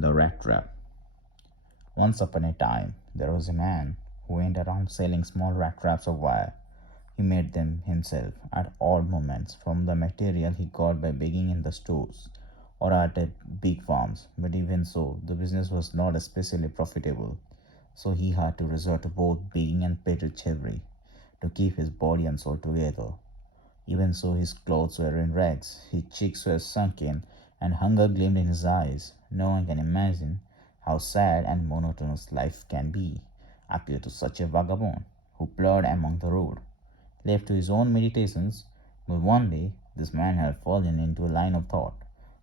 The Rattrap. Once upon a time, there was a man who went around selling small rat traps of wire. He made them himself at odd moments from the material he got by begging in the stores or at big farms. But even so, the business was not especially profitable, so he had to resort to both begging and petty chivalry to keep his body and soul together. Even so, his clothes were in rags, his cheeks were sunken, and hunger gleamed in his eyes. No one can imagine how sad and monotonous life can be, appear to such a vagabond who plodded along the road, left to his own meditations. But one day, this man had fallen into a line of thought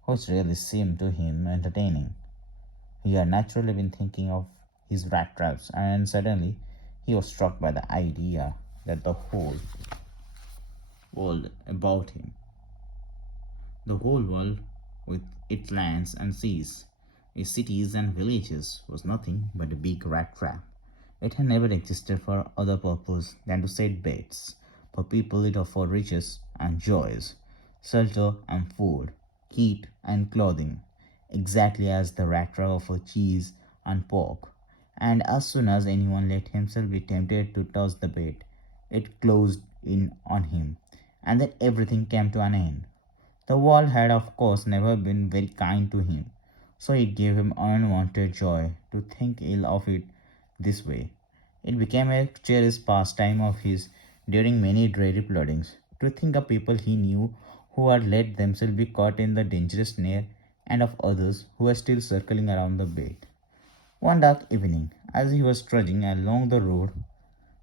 which really seemed to him entertaining. He had naturally been thinking of his rat traps, and suddenly he was struck by the idea that the whole world about him, the whole world with its lands and seas, its cities and villages, was nothing but a big rat trap. It had never existed for other purpose than to set baits for people it offered riches and joys, shelter and food, heat and clothing, exactly as the rat trap offered cheese and pork. And as soon as anyone let himself be tempted to toss the bait, it closed in on him, and then everything came to an end. The world had, of course, never been very kind to him, so it gave him unwanted joy to think ill of it this way. It became a cherished pastime of his during many dreary plottings to think of people he knew who had let themselves be caught in the dangerous snare, and of others who were still circling around the bait. One dark evening, as he was trudging along the road,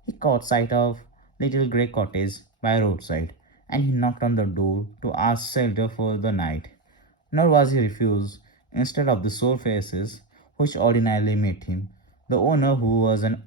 he caught sight of little grey cottage by roadside, and he knocked on the door to ask shelter for the night. Nor was he refused. Instead of the sore faces which ordinarily met him, the owner, who was an